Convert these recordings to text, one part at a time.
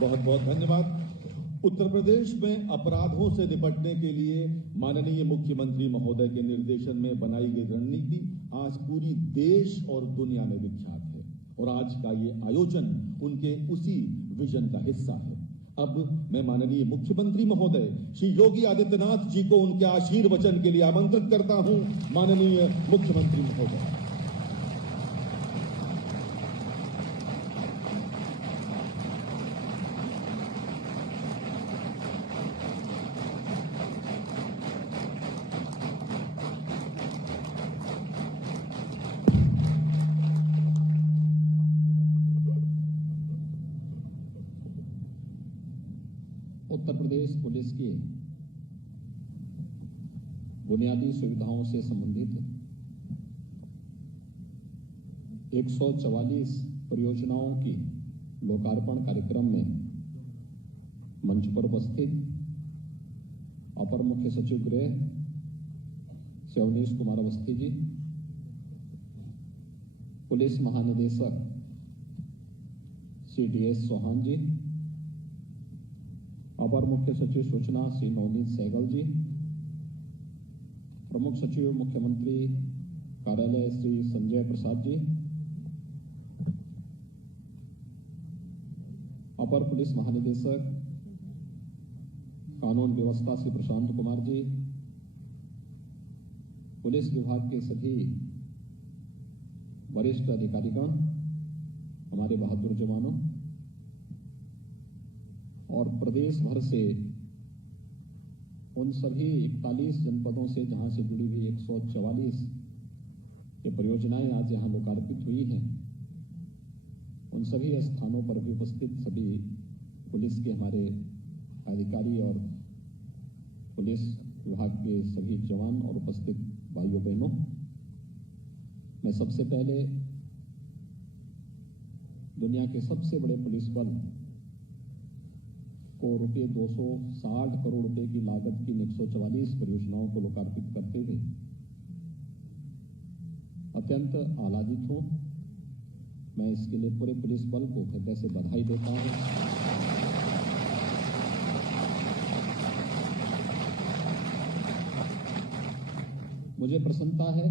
बहुत बहुत धन्यवाद। उत्तर प्रदेश में अपराधों से निपटने के लिए माननीय मुख्यमंत्री महोदय के निर्देशन में बनाई गई रणनीति आज पूरी देश और दुनिया में विख्यात है और आज का ये आयोजन उनके उसी विजन का हिस्सा है। अब मैं माननीय मुख्यमंत्री महोदय श्री योगी आदित्यनाथ जी को उनके आशीर्वचन के लिए आमंत्रित करता हूं। माननीय मुख्यमंत्री महोदय। उत्तर प्रदेश पुलिस की बुनियादी सुविधाओं से संबंधित 144 परियोजनाओं की लोकार्पण कार्यक्रम में मंच पर उपस्थित अपर मुख्य सचिव गृह श्री अवनीश कुमार अवस्थी जी, पुलिस महानिदेशक श्री DS चौहान जी, अपर मुख्य सचिव सूचना श्री नवनीत सहगल जी, प्रमुख सचिव मुख्यमंत्री कार्यालय श्री संजय प्रसाद जी, अपर पुलिस महानिदेशक कानून व्यवस्था श्री प्रशांत कुमार जी, पुलिस विभाग के सभी वरिष्ठ अधिकारीगण, हमारे बहादुर जवानों और प्रदेश भर से उन सभी 41 जनपदों से जहां से जुड़ी हुई 144 ये परियोजनाएं आज यहां लोकार्पित हुई हैं, उन सभी स्थानों पर भी उपस्थित सभी पुलिस के हमारे अधिकारी और पुलिस विभाग के सभी जवान और उपस्थित भाइयों बहनों, मैं सबसे पहले दुनिया के सबसे बड़े पुलिस बल को रुपये 260 करोड़ रुपए की लागत की 144 परियोजनाओं को लोकार्पित करते हुए अत्यंत आह्लादित हूं। मैं इसके लिए पूरे पुलिस बल को हृदय से बधाई देता हूं। मुझे प्रसन्नता है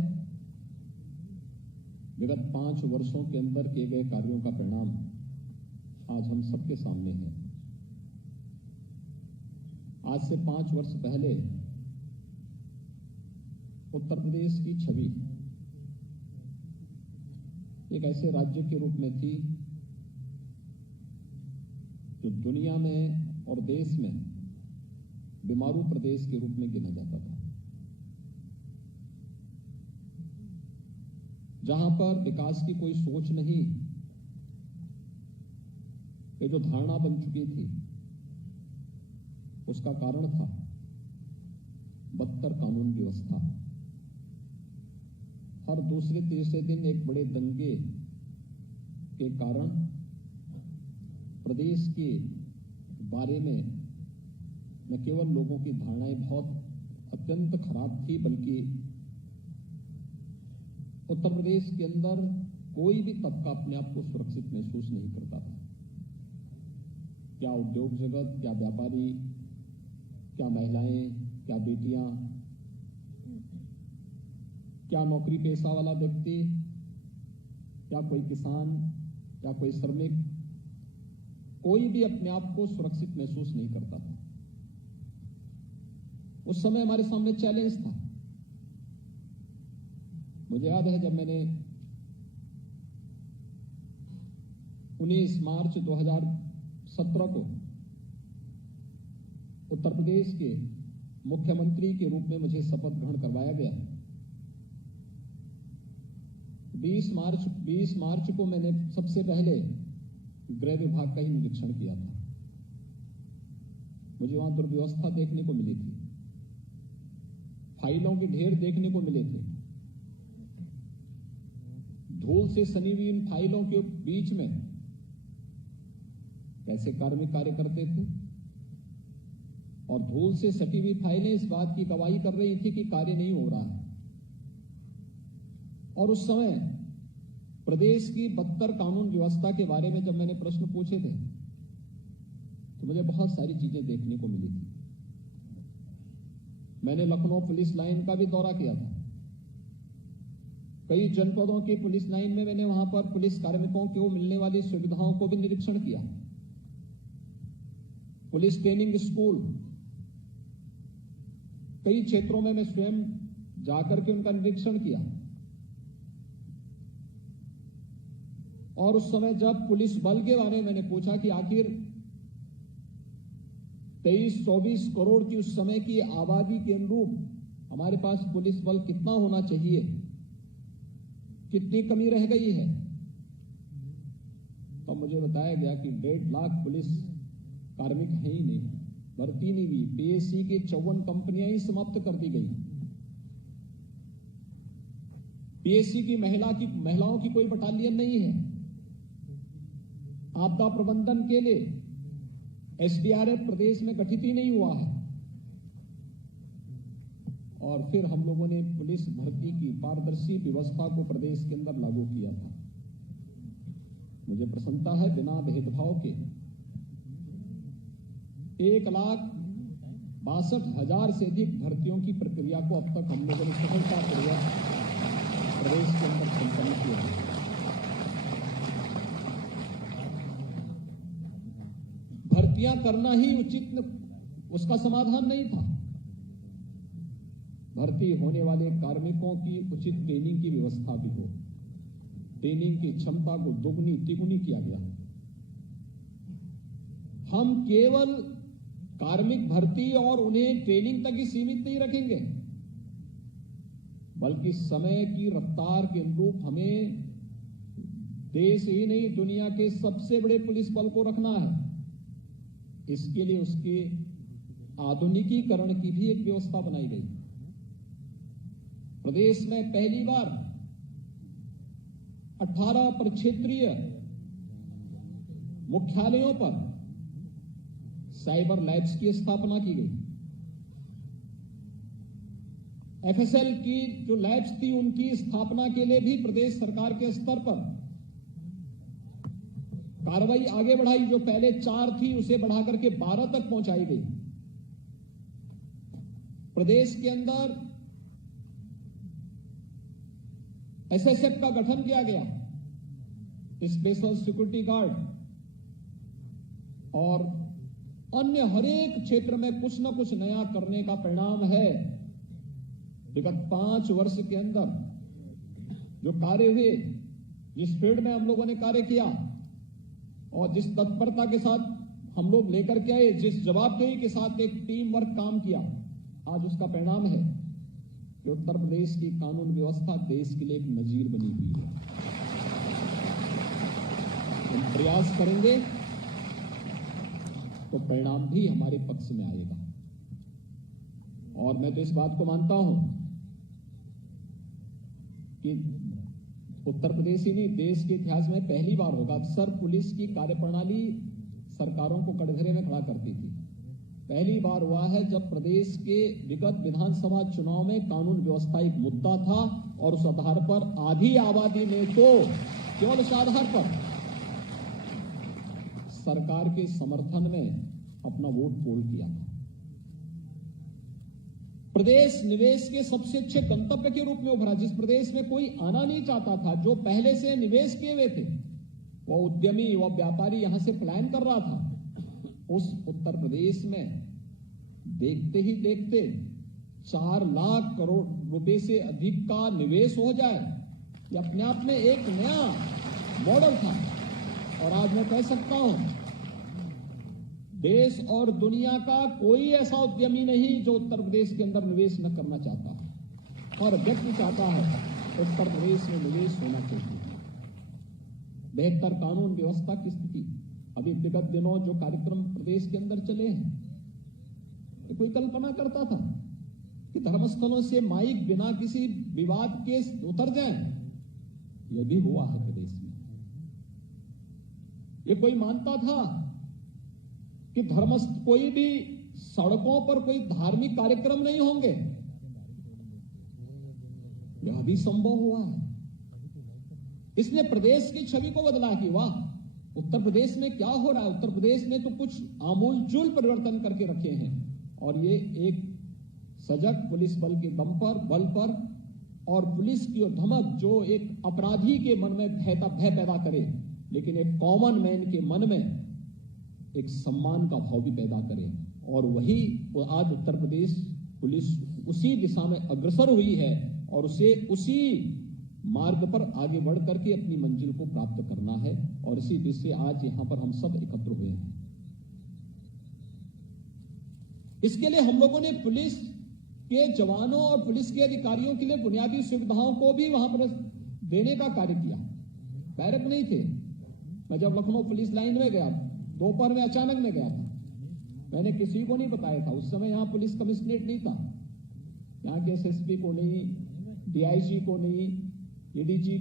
विगत 5 वर्षों के अंदर किए गए कार्यों का परिणाम आज हम सबके सामने है। आज से 5 वर्ष पहले उत्तर प्रदेश की छवि एक ऐसे राज्य के रूप में थी जो दुनिया में और देश में बीमारू प्रदेश के रूप में गिना जाता था, जहां पर विकास की कोई सोच नहीं, ये जो धारणा बन चुकी थी उसका कारण था बदतर कानून व्यवस्था। हर दूसरे तीसरे दिन एक बड़े दंगे के कारण प्रदेश के बारे में न केवल लोगों की धारणाएं बहुत अत्यंत खराब थी, बल्कि उत्तर प्रदेश के अंदर कोई भी तबका अपने आप को सुरक्षित महसूस नहीं करता था। क्या उद्योग जगत, क्या व्यापारी, क्या महिलाएं, क्या बेटियां, क्या नौकरी पेशा वाला व्यक्ति, क्या कोई किसान, क्या कोई श्रमिक, कोई भी अपने आप को सुरक्षित महसूस नहीं करता था। उस समय हमारे सामने चैलेंज था। मुझे याद है जब मैंने 19 मार्च 2017 को उत्तर प्रदेश के मुख्यमंत्री के रूप में मुझे शपथ ग्रहण करवाया गया। 20 मार्च को मैंने सबसे पहले गृह विभाग का ही निरीक्षण किया था। मुझे वहां दुर्व्यवस्था देखने को मिली थी, फाइलों के ढेर देखने को मिले थे, धूल से सनी हुई इन फाइलों के बीच में कैसे कार्मिक कार्य करते थे और धूल से सटी हुई फाइलें इस बात की गवाही कर रही थी कि कार्य नहीं हो रहा है। और उस समय प्रदेश की बदतर कानून व्यवस्था के बारे में जब मैंने प्रश्न पूछे थे तो मुझे बहुत सारी चीजें देखने को मिली थी। मैंने लखनऊ पुलिस लाइन का भी दौरा किया था। कई जनपदों की पुलिस लाइन में मैंने वहां पर पुलिस कार्मिकों को मिलने वाली सुविधाओं को भी निरीक्षण किया। पुलिस ट्रेनिंग स्कूल कई क्षेत्रों में मैं स्वयं जाकर के उनका निरीक्षण किया। और उस समय जब पुलिस बल के बारे में मैंने पूछा कि आखिर 23-24 करोड़ की उस समय की आबादी के अनुरूप हमारे पास पुलिस बल कितना होना चाहिए, कितनी कमी रह गई है, तो मुझे बताया गया कि 1.5 लाख पुलिस कार्मिक है ही नहीं, भर्ती नहीं हुई। पीएससी की 54 कंपनियां ही समाप्त कर दी गई। पीएससी की महिलाओं की कोई बटालियन नहीं है। आपदा प्रबंधन के लिए एसडीआरएफ प्रदेश में गठित ही नहीं हुआ है। और फिर हम लोगों ने पुलिस भर्ती की पारदर्शी व्यवस्था को प्रदेश के अंदर लागू किया था। मुझे प्रसन्नता है, बिना भेदभाव के 1,62,000 से अधिक भर्तियों की प्रक्रिया को अब तक हम लोगों ने सफलतापूर्वक प्रदेश के अंदर संपन्न किया है। भर्तियां करना ही उचित उसका समाधान नहीं था। भर्ती होने वाले कार्मिकों की उचित ट्रेनिंग की व्यवस्था भी हो। ट्रेनिंग की क्षमता को दोगुनी तिगुनी किया गया। हम केवल कार्मिक भर्ती और उन्हें ट्रेनिंग तक ही सीमित नहीं रखेंगे, बल्कि समय की रफ्तार के अनुरूप हमें देश ही नहीं दुनिया के सबसे बड़े पुलिस बल को रखना है। इसके लिए उसके आधुनिकीकरण की भी एक व्यवस्था बनाई गई। प्रदेश में पहली बार 18 प्रक्षेत्रीय मुख्यालयों पर साइबर लैब्स की स्थापना की गई। एफएसएल की जो लैब्स थी उनकी स्थापना के लिए भी प्रदेश सरकार के स्तर पर कार्रवाई आगे बढ़ाई। जो पहले 4 थी उसे बढ़ाकर के 12 तक पहुंचाई गई। प्रदेश के अंदर एसएसएफ का गठन किया गया, स्पेशल सिक्योरिटी गार्ड, और अन्य हर एक क्षेत्र में कुछ न कुछ नया करने का परिणाम है। विगत 5 वर्ष के अंदर जो कार्य हुए, जिस फील्ड में हम लोगों ने कार्य किया और जिस तत्परता के साथ हम लोग लेकर के आए, जिस जवाबदेही के साथ एक टीम वर्क काम किया, आज उसका परिणाम है कि उत्तर प्रदेश की कानून व्यवस्था देश के लिए एक नजीर बनी हुई है। हम प्रयास करेंगे तो परिणाम भी हमारे पक्ष में आएगा। और मैं तो इस बात को मानता हूं कि उत्तर प्रदेश ही नहीं, देश के इतिहास में पहली बार होगा। अक्सर पुलिस की कार्यप्रणाली सरकारों को कटघरे में खड़ा करती थी। पहली बार हुआ है जब प्रदेश के विगत विधानसभा चुनाव में कानून व्यवस्था एक मुद्दा था और उस आधार पर आधी आबादी ने तो केवल उस आधार पर सरकार के समर्थन में अपना वोट पोल किया था। प्रदेश निवेश के सबसे अच्छे गंतव्य के रूप में उभरा। जिस प्रदेश में कोई आना नहीं चाहता था, जो पहले से निवेश किए हुए थे, वह उद्यमी, वह व्यापारी यहां से पलायन कर रहा था। उस उत्तर प्रदेश में देखते ही देखते 4 लाख करोड़ रुपए से अधिक का निवेश हो जाए, यह अपने आप में एक नया मॉडल था। और आज मैं कह सकता हूं, देश और दुनिया का कोई ऐसा उद्यमी नहीं जो उत्तर प्रदेश के अंदर निवेश न करना चाहता है। और व्यक्ति चाहता है उत्तर प्रदेश में निवेश होना चाहिए। बेहतर कानून व्यवस्था की स्थिति, अभी विगत दिनों जो कार्यक्रम प्रदेश के अंदर चले हैं, कोई कल्पना करता था कि धर्मस्थलों से माइक बिना किसी विवाद के उतर जाए? यह भी हुआ है प्रदेश में। ये कोई मानता था कि धर्मस्थ कोई भी सड़कों पर कोई धार्मिक कार्यक्रम नहीं होंगे? यह भी संभव हुआ है। इसने प्रदेश की छवि को बदला कि वाह, उत्तर प्रदेश में क्या हो रहा है? उत्तर प्रदेश में तो कुछ आमूलचूल परिवर्तन करके रखे हैं और ये एक सजग पुलिस बल के बल पर और पुलिस की धमक जो एक अपराधी के मन में भय पैदा करे, लेकिन एक कॉमन मैन के मन में एक सम्मान का भाव भी पैदा करे। और वही आज उत्तर प्रदेश पुलिस उसी दिशा में अग्रसर हुई है और उसे उसी मार्ग पर आगे बढ़ करके अपनी मंजिल को प्राप्त करना है और इसी दृष्टि से आज यहां पर हम सब एकत्र हुए हैं। इसके लिए हम लोगों ने पुलिस के जवानों और पुलिस के अधिकारियों के लिए बुनियादी सुविधाओं को भी वहां पर देने का कार्य किया। बैरक नहीं थे। मैं जब लखनऊ पुलिस लाइन में गया, दोपहर में अचानक में गया था, मैंने किसी को नहीं बताया था। उस समय यहां पुलिस कमिश्नरेट नहीं था, यहां के एसएसपी को नहीं, डीआईजी को नहीं, एडीजी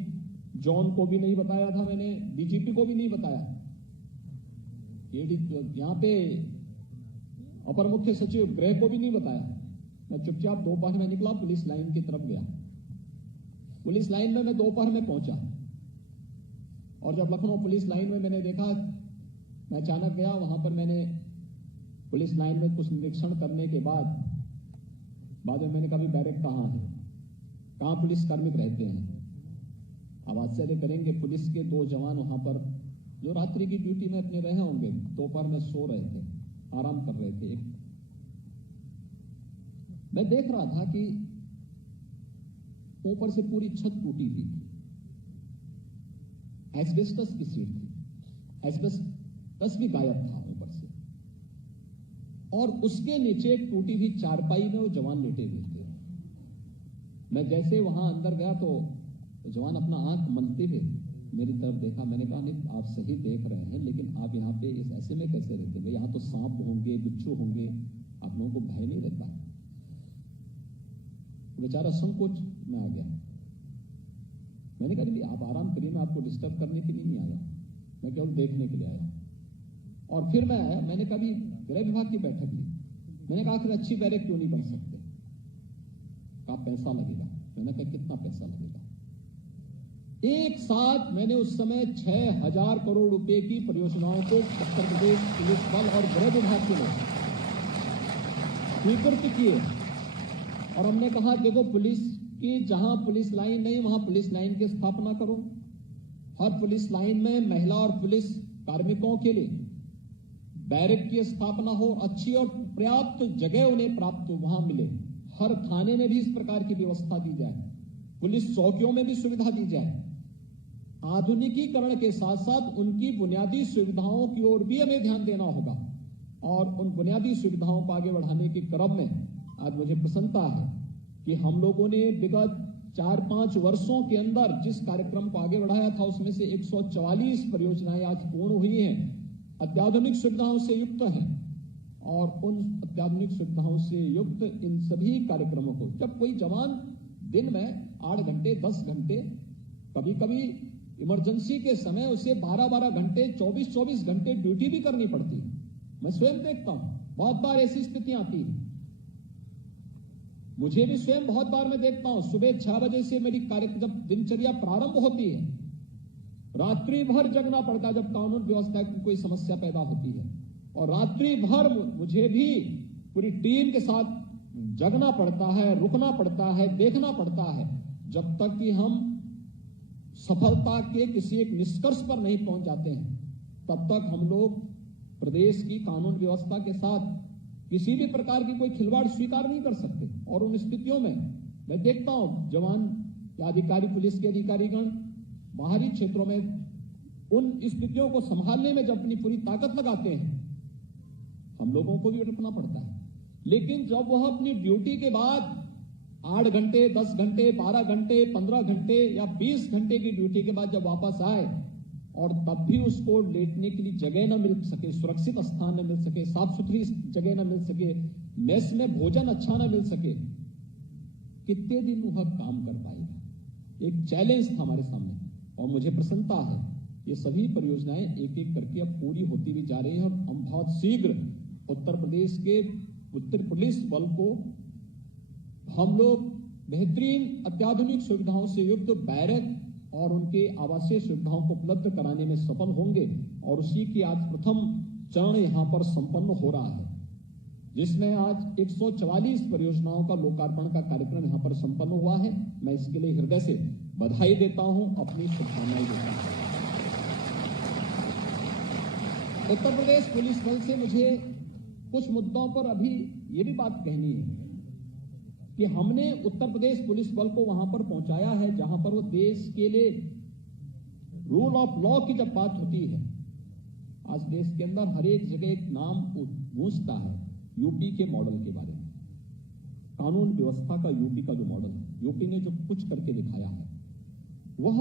जॉन को भी नहीं बताया था मैंने, डीजीपी को भी नहीं बताया, यहां पे अपर मुख्य सचिव गृह को भी नहीं बताया। मैं चुपचाप दोपहर में निकला, पुलिस लाइन की तरफ गया। पुलिस लाइन में मैं दोपहर में पहुंचा और जब लखनऊ पुलिस लाइन में मैंने देखा, मैं अचानक गया वहां पर। मैंने पुलिस लाइन में कुछ निरीक्षण करने के बाद में मैंने कहा भी बैरक कहाँ है, कहाँ पुलिस कार्मिक रहते हैं। अब आश्चर्य करेंगे, पुलिस के 2 जवान वहां पर जो रात्रि की ड्यूटी में अपने रहे होंगे, दोपहर में सो रहे थे, आराम कर रहे थे। मैं देख रहा था कि ऊपर से पूरी छत टूटी हुई थी, एस्बेस्टस की सीट थी, एस्बेस्टस भी गायब था ऊपर से, और उसके नीचे एक टूटी हुई चारपाई में वो जवान लेटे हुए थे। मैं जैसे वहां अंदर गया तो जवान अपना आंख मलते हुए मेरी तरफ देखा। मैंने कहा नहीं, आप सही देख रहे हैं, लेकिन आप यहाँ पे इस ऐसे में कैसे रहते हैं? यहाँ तो सांप होंगे, बिच्छू होंगे, आप लोगों को भय नहीं रहता? बेचारा संकोच में आ गया। मैंने कहा नहीं, आप आराम करिए, मैं आपको डिस्टर्ब करने के लिए नहीं आया, मैं केवल देखने के लिए आया। और फिर मैं आया, मैंने कहा गृह विभाग की बैठक ली। मैंने कहा आखिर अच्छी बैरक क्यों नहीं बन सकते? कहा पैसा लगेगा। मैंने कहा कितना पैसा लगेगा? एक साथ मैंने उस समय 6,000 करोड़ रुपए की परियोजनाओं को उत्तर प्रदेश पुलिस बल और गृह विभाग के लोग स्वीकृत किए और हमने कहा देखो, पुलिस की जहां पुलिस लाइन नहीं वहां पुलिस लाइन की स्थापना करो। हर पुलिस लाइन में महिला और पुलिस कार्मिकों के लिए बैरक की स्थापना हो, अच्छी और पर्याप्त जगह उन्हें प्राप्त वहां मिले। हर थाने में भी इस प्रकार की व्यवस्था दी जाए, पुलिस चौकियों में भी सुविधा दी जाए। आधुनिकीकरण के साथ साथ उनकी बुनियादी सुविधाओं की ओर भी हमें ध्यान देना होगा और उन बुनियादी सुविधाओं को आगे बढ़ाने के क्रम में आज मुझे प्रसन्नता है कि हम लोगों ने विगत 4-5 वर्षों के अंदर जिस कार्यक्रम को आगे बढ़ाया था उसमें से 144 परियोजनाएं आज पूर्ण हुई हैं, अत्याधुनिक सुविधाओं से युक्त हैं। और उन अत्याधुनिक सुविधाओं से युक्त इन सभी कार्यक्रमों को जब कोई जवान दिन में 8 घंटे 10 घंटे, कभी कभी इमरजेंसी के समय उसे 12-12 घंटे 24-24 घंटे ड्यूटी भी करनी पड़ती है। मैं स्वयं देखता हूं, बहुत बार ऐसी स्थितियां आती है। मुझे भी स्वयं बहुत बार मैं देखता हूं, सुबह 6 बजे से मेरी जब दिनचर्या प्रारंभ होती है, रात्रि भर जगना पड़ता है जब कानून व्यवस्था की कोई समस्या पैदा होती है। और रात्रि भर मुझे भी पूरी टीम के साथ जगना पड़ता है, रुकना पड़ता है, देखना पड़ता है, जब तक कि हम सफलता के किसी एक निष्कर्ष पर नहीं पहुंच जाते हैं, तब तक हम लोग प्रदेश की कानून व्यवस्था के साथ किसी भी प्रकार की कोई खिलवाड़ स्वीकार नहीं कर सकते। और उन स्थितियों में मैं देखता हूं जवान या अधिकारी, पुलिस के अधिकारीगण बाहरी क्षेत्रों में उन स्थितियों को संभालने में जब अपनी पूरी ताकत लगाते हैं, हम लोगों को भी रुकना पड़ता है। लेकिन जब वह अपनी ड्यूटी के बाद 8 घंटे 10 घंटे 12 घंटे 15 घंटे या 20 घंटे की ड्यूटी के बाद जब वापस आए और तब भी उसको लेटने के लिए जगह न मिल सके, सुरक्षित स्थान न मिल सके, साफ सुथरी जगह न मिल सके, मेस में भोजन अच्छा न मिल सके, कितने दिन वह काम कर पाएगा? एक चैलेंज था हमारे सामने और मुझे प्रसन्नता है ये सभी परियोजनाएं एक एक करके अब पूरी होती भी जा रही हैं और हम बहुत शीघ्र उत्तर प्रदेश के उत्तर पुलिस बल को हम लोग बेहतरीन अत्याधुनिक सुविधाओं से युक्त बैरक और उनके आवासीय सुविधाओं को उपलब्ध कराने में सफल होंगे और उसी की आज प्रथम चरण यहां पर संपन्न हो रहा है, जिसमें आज 144 परियोजनाओं का लोकार्पण का कार्यक्रम यहां पर संपन्न हुआ है। मैं इसके लिए हृदय से बधाई देता हूं, अपनी शुभकामनाएं देता हूं। उत्तर प्रदेश पुलिस बल से मुझे कुछ मुद्दों पर अभी ये भी बात कहनी है कि हमने उत्तर प्रदेश पुलिस बल को वहां पर पहुंचाया है जहां पर वो देश के लिए रूल ऑफ लॉ की जब बात होती है, आज देश के अंदर हर एक जगह एक नाम गूंजता है यूपी के मॉडल के बारे में। कानून व्यवस्था का यूपी का जो मॉडल है, यूपी ने जो कुछ करके दिखाया है, वह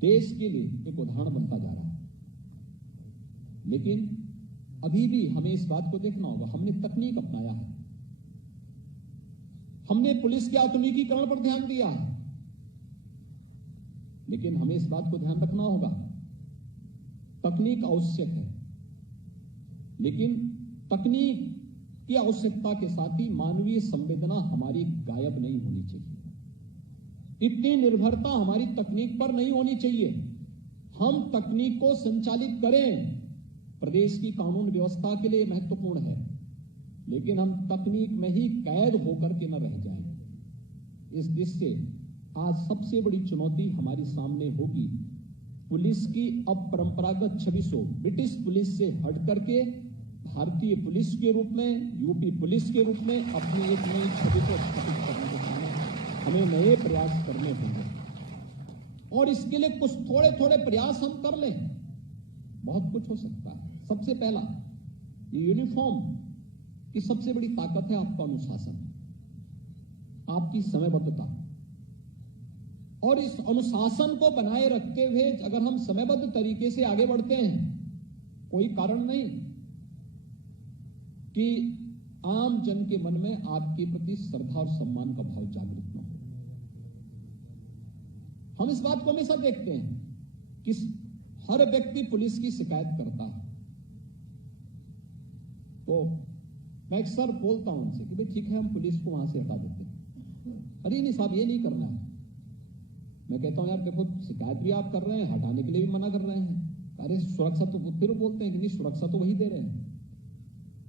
देश के लिए एक उदाहरण बनता जा रहा है। लेकिन अभी भी हमें इस बात को देखना होगा, हमने तकनीक अपनाया है, हमने पुलिस के आधुनिकीकरण पर ध्यान दिया है, लेकिन हमें इस बात को ध्यान रखना होगा, तकनीक आवश्यक है, लेकिन तकनीक की आवश्यकता के साथ ही मानवीय संवेदना हमारी गायब नहीं होनी चाहिए। इतनी निर्भरता हमारी तकनीक पर नहीं होनी चाहिए। हम तकनीक को संचालित करें, प्रदेश की कानून व्यवस्था के लिए महत्वपूर्ण है, लेकिन हम तकनीक में ही कैद होकर के न रह जाएं। इस दृष्टि से आज सबसे बड़ी चुनौती हमारी सामने होगी पुलिस की अपरंपरागत छवि को ब्रिटिश पुलिस से हट करके भारतीय पुलिस के रूप में, यूपी पुलिस के रूप में अपनी एक नई छवि को स्थापित करने के लिए हमें नए प्रयास करने होंगे। और इसके लिए कुछ थोड़े थोड़े प्रयास हम कर लें, बहुत कुछ हो सकता है। सबसे पहला, ये यूनिफॉर्म की सबसे बड़ी ताकत है आपका अनुशासन, आपकी समयबद्धता, और इस अनुशासन को बनाए रखते हुए अगर हम समयबद्ध तरीके से आगे बढ़ते हैं, कोई कारण नहीं कि आम जन के मन में आपके प्रति श्रद्धा और सम्मान का भाव जागृत न हो। हम इस बात को हमेशा देखते हैं कि हर व्यक्ति पुलिस की शिकायत करता है, तो मैं अक्सर बोलता हूं उनसे कि भाई ठीक है, हम पुलिस को वहां से हटा देते हैं। अरे नहीं साहब, ये नहीं करना है। मैं कहता हूं यार देखो, शिकायत भी आप कर रहे हैं, हटाने के लिए भी मना कर रहे हैं। अरे सुरक्षा तो फिर बोलते हैं कि नहीं, सुरक्षा तो वही दे रहे हैं।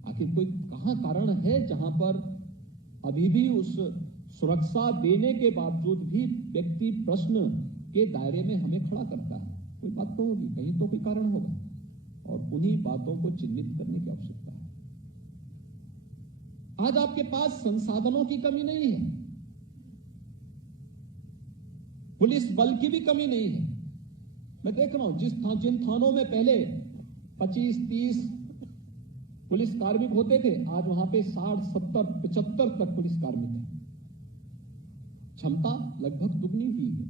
आखिर कोई कहां कारण है जहां पर अभी भी उस सुरक्षा देने के बावजूद भी व्यक्ति प्रश्न के दायरे में हमें खड़ा करता है? कोई बात तो होगी, कहीं तो कोई कारण होगा, और उन्हीं बातों को चिन्हित करने की आवश्यकता है। आज आपके पास संसाधनों की कमी नहीं है, पुलिस बल की भी कमी नहीं है। मैं देख रहा हूं जिन थानों में पहले 25-30 पुलिस कार्मिक होते थे, आज वहां पे 60, 70, 75 तक पुलिस कार्मिक है। क्षमता लगभग दुगनी हुई है,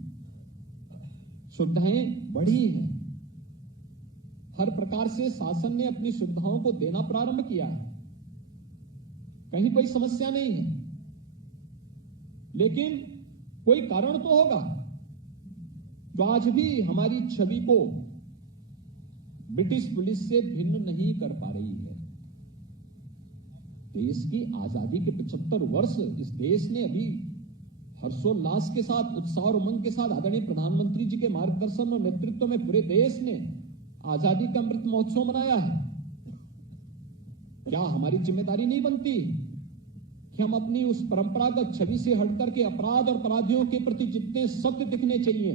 सुविधाएं बढ़ी हैं, हर प्रकार से शासन ने अपनी सुविधाओं को देना प्रारंभ किया है, कहीं कोई समस्या नहीं है। लेकिन कोई कारण तो होगा जो आज भी हमारी छवि को ब्रिटिश पुलिस से भिन्न नहीं कर पा रही है। देश की आजादी के 75 वर्ष इस देश ने अभी हर्षोल्लास के साथ, उत्साह और उमंग के साथ आदरणीय प्रधानमंत्री जी के मार्गदर्शन और नेतृत्व में पूरे देश ने आजादी का अमृत महोत्सव मनाया है। क्या हमारी जिम्मेदारी नहीं बनती कि हम अपनी उस परंपरागत छवि से हटकर के अपराध और अपराधियों के प्रति जितने सख्त दिखने चाहिए,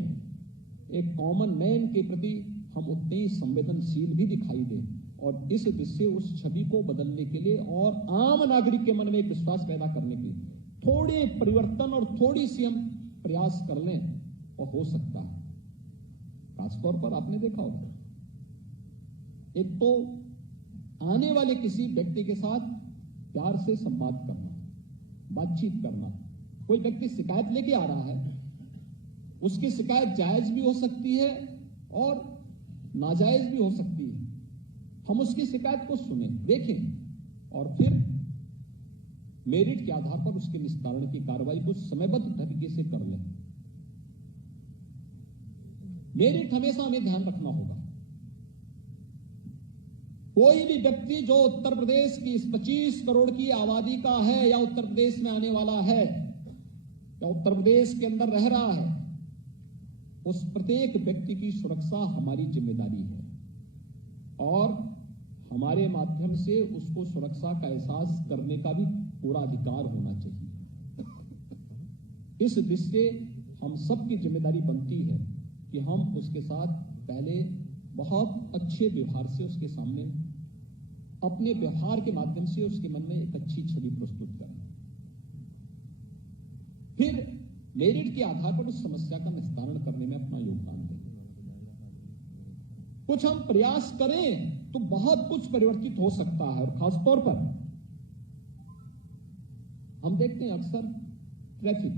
एक कॉमन मैन के प्रति हम उतने ही संवेदनशील भी दिखाई दें, और इस दिशा से उस छवि को बदलने के लिए और आम नागरिक के मन में एक विश्वास पैदा करने के लिए थोड़े परिवर्तन और थोड़ी सी हम प्रयास कर लें, और हो सकता है। खासतौर पर आपने देखा होगा, एक तो आने वाले किसी व्यक्ति के साथ प्यार से संवाद करना, बातचीत करना। कोई व्यक्ति शिकायत लेके आ रहा है, उसकी शिकायत जायज भी हो सकती है और नाजायज भी हो सकती है। हम उसकी शिकायत को सुने, देखें, और फिर मेरिट के आधार पर उसके निस्तारण की कार्रवाई को समयबद्ध तरीके से कर लें। मेरिट हमेशा हमें ध्यान रखना होगा। कोई भी व्यक्ति जो उत्तर प्रदेश की इस 25 करोड़ की आबादी का है, या उत्तर प्रदेश में आने वाला है, या उत्तर प्रदेश के अंदर रह रहा है, उस प्रत्येक व्यक्ति की सुरक्षा हमारी जिम्मेदारी है। और हमारे माध्यम से उसको सुरक्षा का एहसास करने का भी पूरा अधिकार होना चाहिए। इस दृष्टि से हम सबकी जिम्मेदारी बनती है कि हम उसके साथ पहले बहुत अच्छे व्यवहार से उसके सामने अपने व्यवहार के माध्यम से उसके मन में एक अच्छी छवि प्रस्तुत करें, फिर मेरिट के आधार पर उस समस्या का निस्तारण करने में अपना योगदान दें। कुछ हम प्रयास करें तो बहुत कुछ परिवर्तित हो सकता है। और खासतौर पर हम देखते हैं अक्सर ट्रैफिक,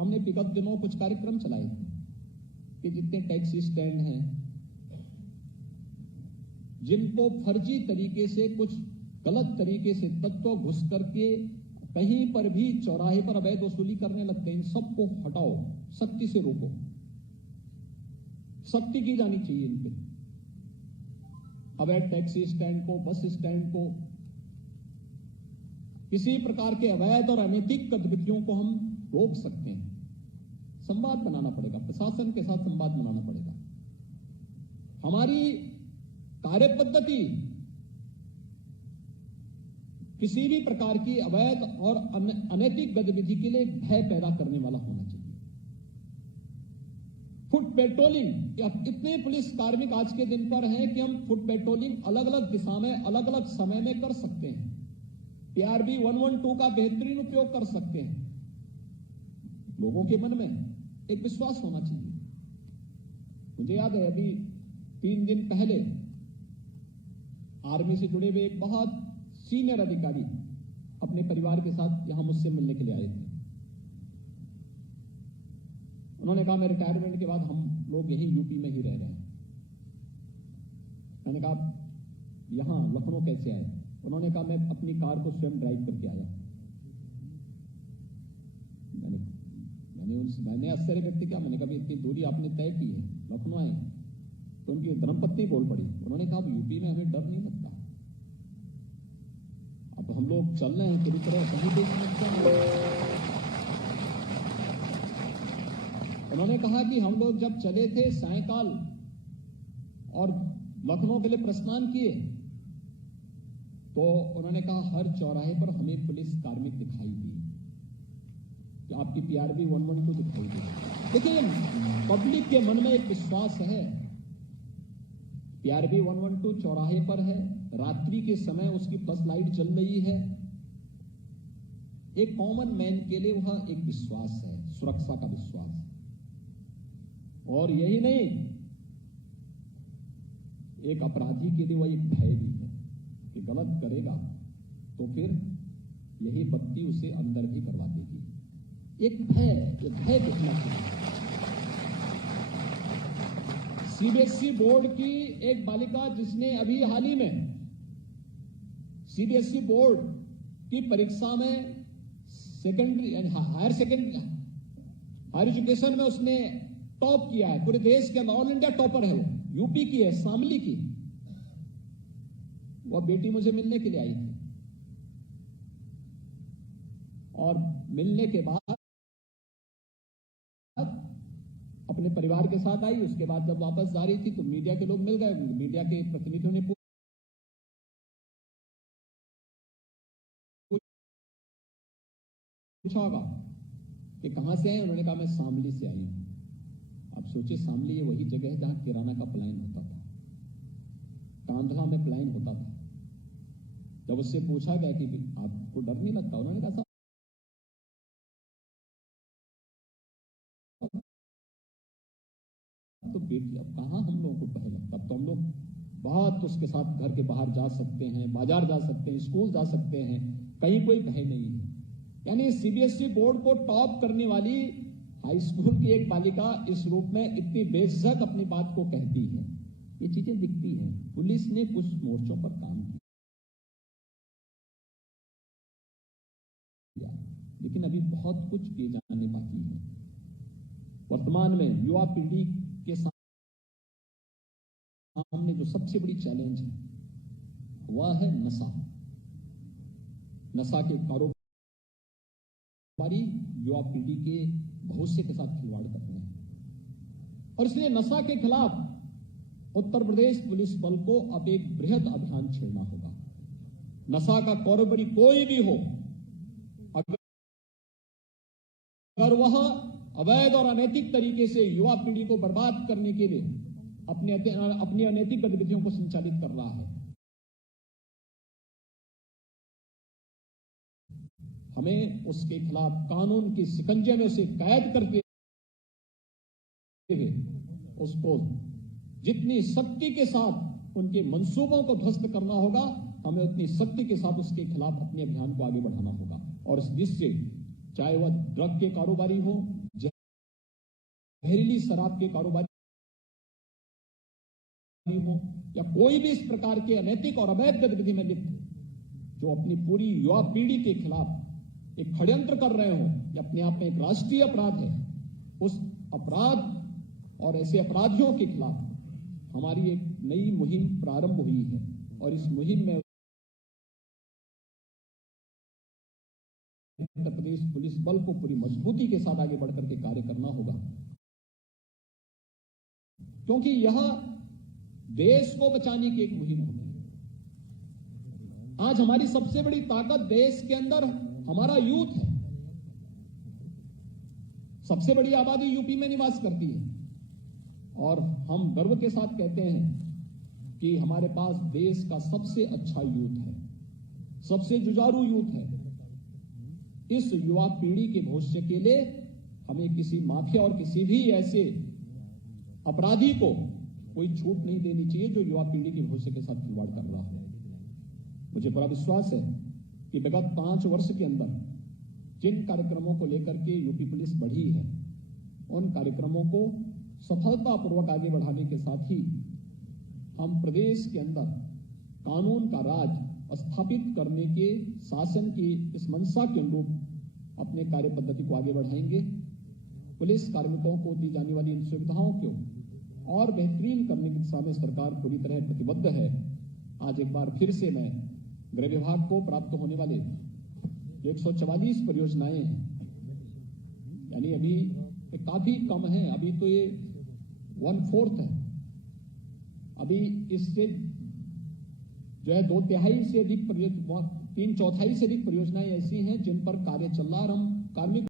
हमने विगत दिनों कुछ कार्यक्रम चलाए कि जितने टैक्सी स्टैंड हैं जिनको फर्जी तरीके से कुछ गलत तरीके से तत्व घुस करके कहीं पर भी चौराहे पर अवैध वसूली करने लगते हैं, इन सबको हटाओ, सख्ती से रोको, सख्ती की जानी चाहिए इन पे। अवैध टैक्सी स्टैंड को, बस स्टैंड को, किसी प्रकार के अवैध और अनैतिक गतिविधियों को हम रोक सकते हैं। संवाद बनाना पड़ेगा, प्रशासन के साथ संवाद बनाना पड़ेगा। हमारी कार्य पद्धति किसी भी प्रकार की अवैध और अनैतिक गतिविधि के लिए भय पैदा करने वाला होना चाहिए। फुट पेट्रोलिंग, इतने पुलिस कार्मिक आज के दिन पर हैं कि हम फुट पेट्रोलिंग अलग अलग दिशा में अलग अलग समय में कर सकते हैं। PRB 112 का बेहतरीन उपयोग कर सकते हैं। लोगों के मन में एक विश्वास होना चाहिए। मुझे याद है अभी 3 दिन पहले आर्मी से जुड़े हुए एक बहुत सीनियर अधिकारी अपने परिवार के साथ यहां मुझसे मिलने के लिए आए थे। उन्होंने कहा मैं रिटायरमेंट के बाद हम लोग यहीं यूपी में ही रह रहे हैं। मैंने कहा यहां लखनऊ कैसे आए? उन्होंने कहा मैं अपनी कार को स्वयं ड्राइव करके आया। मैंने आश्चर्य व्यक्त किया। मैंने कहा इतनी दूरी आपने तय की है, लखनऊ आए? तो उनकी धर्मपत्नी बोल पड़ी। उन्होंने कहा अब यूपी में हमें डर नहीं लगता, अब हम लोग चल रहे हैं पूरी तरह सही देश में। उन्होंने कहा कि हम लोग जब चले थे सायकाल और लखनऊ के लिए प्रस्थान किए तो उन्होंने कहा हर चौराहे पर हमें पुलिस कार्मिक दिखाई दी, कि आपकी PRB 112 दिखाई दी। देखिए पब्लिक के मन में एक विश्वास है। PRB 112 चौराहे पर है, रात्रि के समय उसकी फ्लश लाइट जल रही है। एक कॉमन मैन के लिए वह एक विश्वास है, सुरक्षा का विश्वास। और यही नहीं, एक अपराधी के लिए वह एक भय भी है कि गलत करेगा तो फिर यही बत्ती उसे अंदर भी करवा देगी। एक भय दिखना चाहिए। CBSE बोर्ड की एक बालिका जिसने अभी हाल ही में CBSE बोर्ड की परीक्षा में सेकेंडरी हायर एजुकेशन में उसने टॉप किया है, पूरे देश के अंदर ऑल इंडिया टॉपर है। वो यूपी की है, शामली की। वह बेटी मुझे मिलने के लिए आई थी और मिलने के बाद अपने परिवार के साथ आई। उसके बाद जब वापस जा रही थी तो मीडिया के लोग मिल गए। मीडिया के प्रतिनिधियों ने पूछा होगा कि कहां से हैं? उन्होंने कहा मैं शामली से आई हूं। आप सोचिए, शामली ये वही जगह है जहां किराना का पलायन होता था, कांधला में पलायन होता था। जब उससे पूछा गया कि आपको डर नहीं लगता, उन्होंने कहा तो बेटी अब कहां हम लोगों को भय लगता, अब तो हम लोग बहुत उसके साथ घर के बाहर जा सकते हैं, बाजार जा सकते हैं, स्कूल जा सकते हैं, कहीं कोई भय नहीं है। यानी CBSE बोर्ड को टॉप करने वाली हाई स्कूल की एक बालिका इस रूप में इतनी बेझिझक अपनी बात को कहती है। ये चीजें दिखती हैं। पुलिस ने कुछ मोर्चों पर काम किया, लेकिन अभी बहुत कुछ किए जाने बाकी है। वर्तमान में युवा पीढ़ी के सामने जो सबसे बड़ी चैलेंज है वह है नशा। नशा के कारोबारी युवा पीढ़ी के भविष्य के साथ खिलवाड़ कर रहे हैं और इसलिए नशा के खिलाफ उत्तर प्रदेश पुलिस बल को अब एक बृहद अभियान छेड़ना होगा। नशा का कारोबारी कोई भी हो, अगर वह अवैध और अनैतिक तरीके से युवा पीढ़ी को बर्बाद करने के लिए अपनी अनैतिक गतिविधियों को संचालित कर रहा है, हमें उसके खिलाफ कानून के शिकंजे में उसे कैद करके उसको जितनी सख्ती के साथ उनके मंसूबों को ध्वस्त करना होगा, हमें उतनी सख्ती के साथ उसके खिलाफ अपने अभियान को आगे बढ़ाना होगा। और जिससे चाहे वह ड्रग के कारोबारी हो, जहरीली शराब के कारोबारी हो, या कोई भी इस प्रकार के अनैतिक और अवैध गतिविधि में लिप्त जो अपनी पूरी युवा पीढ़ी के खिलाफ एक षड्यंत्र कर रहे हो, या अपने आप में एक राष्ट्रीय अपराध है, उस अपराध और ऐसे अपराधियों के खिलाफ हमारी एक नई मुहिम प्रारंभ हुई है। और इस मुहिम में उत्तर प्रदेश पुलिस बल को पूरी मजबूती के साथ आगे बढ़कर के कार्य करना होगा, क्योंकि यह देश को बचाने की एक मुहिम होगी। आज हमारी सबसे बड़ी ताकत देश के अंदर हमारा यूथ है। सबसे बड़ी आबादी यूपी में निवास करती है, और हम गर्व के साथ कहते हैं कि हमारे पास देश का सबसे अच्छा यूथ है, सबसे जुझारू यूथ है। इस युवा पीढ़ी के भविष्य के लिए हमें किसी माफिया और किसी भी ऐसे अपराधी को कोई छूट नहीं देनी चाहिए जो युवा पीढ़ी के भविष्य के साथ खिलवाड़ कर रहा है। मुझे बड़ा विश्वास है कि विगत 5 वर्ष के अंदर जिन कार्यक्रमों को लेकर के यूपी पुलिस बढ़ी है, उन कार्यक्रमों को सफलतापूर्वक आगे बढ़ाने के साथ ही हम प्रदेश के अंदर कानून का राज स्थापित करने के शासन की इस मंशा के अनुरूप अपने कार्य पद्धति को आगे बढ़ाएंगे। पुलिस कार्मिकों को दी जाने वाली इन सुविधाओं को और बेहतरीन करने की दिशा में सरकार पूरी तरह प्रतिबद्ध है। आज एक बार फिर से मैं गृह विभाग को प्राप्त होने वाले 144 परियोजनाएं हैं, यानी अभी काफी कम है, अभी तो ये 1/4 है। अभी इससे जो है 2/3 से अधिक 3/4 से अधिक परियोजनाएं ऐसी हैं जिन पर कार्य चल रहा है और हम कार्मिक